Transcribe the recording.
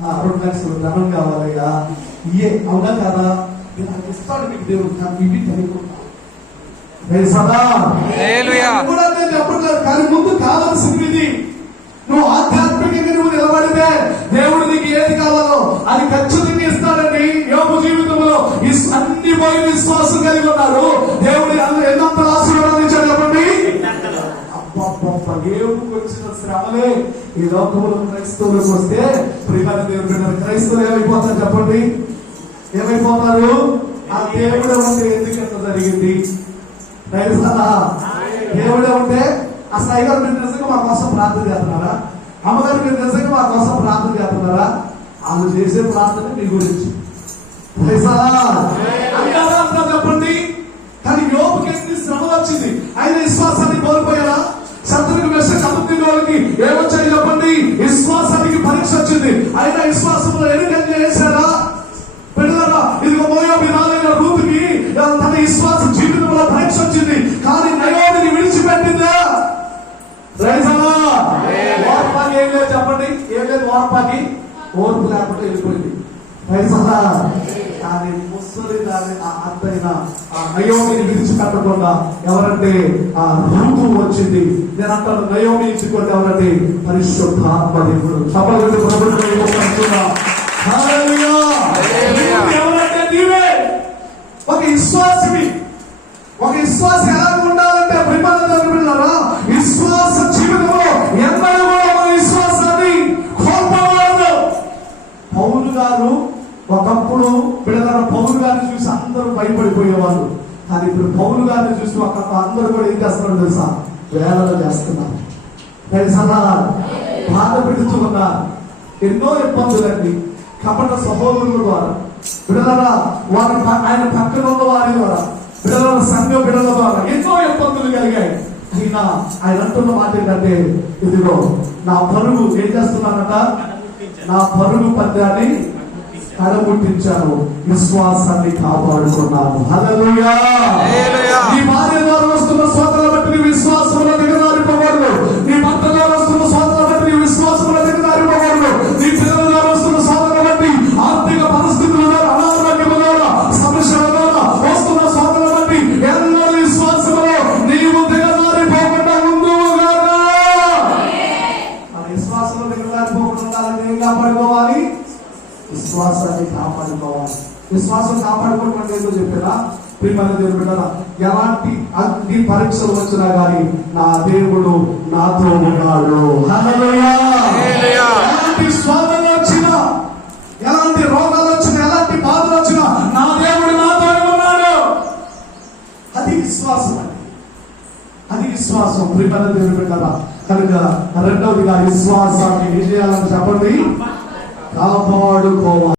2 లక్షలు ధనం కావాలయ్యా, ఇయే అవునా కదా, ఇస్తాడు మీకు దేవుడు. నాకు ఇవి తెలియకుండా చెప్పట్లేదు, కానీ ముందు కావాల్సింది ఇది. నువ్వు ఆధ్యాత్మికంగా నువ్వు నిలబడితే దేవుడు నీకు ఏది కావాలో అది ఖచ్చితంగా ఇస్తాడండి. యోబు జీవితంలో అన్ని పోయి విశ్వాసం కలిగి ఉన్నారు, దేవుడు ఎన్నంత ఆశీర్వాదాలు ఇచ్చాడు చెప్పండి. యోబుకు వచ్చిన శ్రమలే ఈ లోకంలో క్రైస్తవులకు వస్తే ప్రియమైన దేవుడు క్రైస్తవులు ఏమైపోతారు చెప్పండి? ఏమైపోతారు? ఆ దేవుడే ఉంటే ఎందుకు ఎంత జరిగింది? దేవుడే ఉంటే అసలు అయ్యగారు మీరు నిజంగా మా కోసం ప్రార్థన చేస్తున్నారా? అమ్మగారు మీరు నిజంగా మా కోసం ప్రార్థన చేస్తున్నారా? వాళ్ళు చేసే ప్రార్థన మీ గురించి చెప్పండి. కానీ యోబుకి ఎన్ని శ్రమ వచ్చింది, ఆయన విశ్వాసాన్ని కోల్పోయారా? శత్రువుకి మెసేజ్ అబద్ధిన వాళ్ళకి ఏమొచ్చాయి చెప్పండి? విశ్వాసానికి పరీక్ష వచ్చింది. ఆయన విశ్వాసంలో ఎన్నికలు చేశారా? పిల్లరా, ఇదిగో మోయాబు రాలైన రూతుకి తన విశ్వాస జీవితంలో పరీక్ష వచ్చింది, కానీ నయోమిని విడిచిపెట్టిందా? ఓర్పాకి ఏం లేదు చెప్పండి, ఏం లేదు. ఓర్పాకి ఓర్పు లేకుండా వెళ్ళిపోయింది. కానీ ముసలి దాని అత్తైన ఆ నయోమిని విడిచిపెట్టకుండా ఎవరంటే ఆ ఋతు వచ్చింది. నేను అంటాను, నయోమి ఇచ్చుకోండి ఎవరంటే పరిశుద్ధాత్మ దేవుడు. సభలు ఎవరంటే నీవే ఒక విశ్వాసవి. ఒక విశ్వాసం ఎలా ఉండాలంటే ప్రేమరా, విశ్వాస జీవితంలో ఎన్నడూ కూడా మన విశ్వాసాన్ని కోల్పోవద్దు. పౌలు గారు ఒకప్పుడు పిల్లల పౌలు గారిని చూసి అందరూ భయపడిపోయేవాళ్ళు, కానీ ఇప్పుడు పౌలు గారిని చూసి ఒక అందరూ కూడా ఏం చేస్తున్నారు తెలుసా? వేళలు చేస్తున్నారు, బాధ పెడుతున్నారు. ఎన్నో ఇబ్బందులండి కపట సహోదరుల ద్వారా, బిడ్డలారా వారి ఆయన పక్కన ఉన్న వారి ద్వారా, బిడ్డల సంఘ బిడ్డల ద్వారా ఎన్నో ఇబ్బందులు కలిగాయి. ఆయన అంటున్న మాట ఏంటంటే, ఇదిగో నా పరుగు ఏం చేస్తున్నానట, నా పరుగు పందాన్ని కడముట్టించాను, విశ్వాసాన్ని కాపాడుకున్నాను. హల్లెలూయా. నీ భార్య ద్వారా వస్తున్న శోధనలు బట్టి నీ విశ్వాసంలో దిగజారిపోకూడదు. నీ భర్త ద్వారా వస్తున్న శోధనలు బట్టి నీ విశ్వాసంలో దిగజారిపోకూడదు. నీ పిల్లల ద్వారా వస్తున్న శోధనలు బట్టి, ఆర్థిక పరిస్థితుల ద్వారా, అనారోగ్యం ద్వారా, సమస్యల ద్వారా వస్తున్న శోధనలు బట్టి ఎన్నో విశ్వాసంలో నీవు దిగజారిపోకుండా ఉండుగాక. మన విశ్వాసంలో దిగజారిపోకుండా ఉండాలని ఏం కాపాడుకోవాలి? విశ్వాసాన్ని కాపాడుకోవాలి. విశ్వాసం కాపాడుకోవడం అంటే ఏదో చెప్పారా? ప్రియమైన దేవుడు బిడ్డలారా, ఎలాంటి అగ్ని పరీక్షలు వచ్చినా గానీ నా దేవుడు నాతో ఉన్నాడు. ఎలాంటి శోధన వచ్చినా, ఎలాంటి రోగాలు వచ్చినా, ఎలాంటి బాధలు వచ్చినా నా దేవుడు నాతో ఉన్నాడు. అది విశ్వాసం అండి, అది విశ్వాసం. ప్రియమైన దేవుడు బిడ్డలారా, కనుక రెండవదిగా విశ్వాసాన్ని ఏం చేయాలని చెప్పండి? కాపాడుకోవాలి.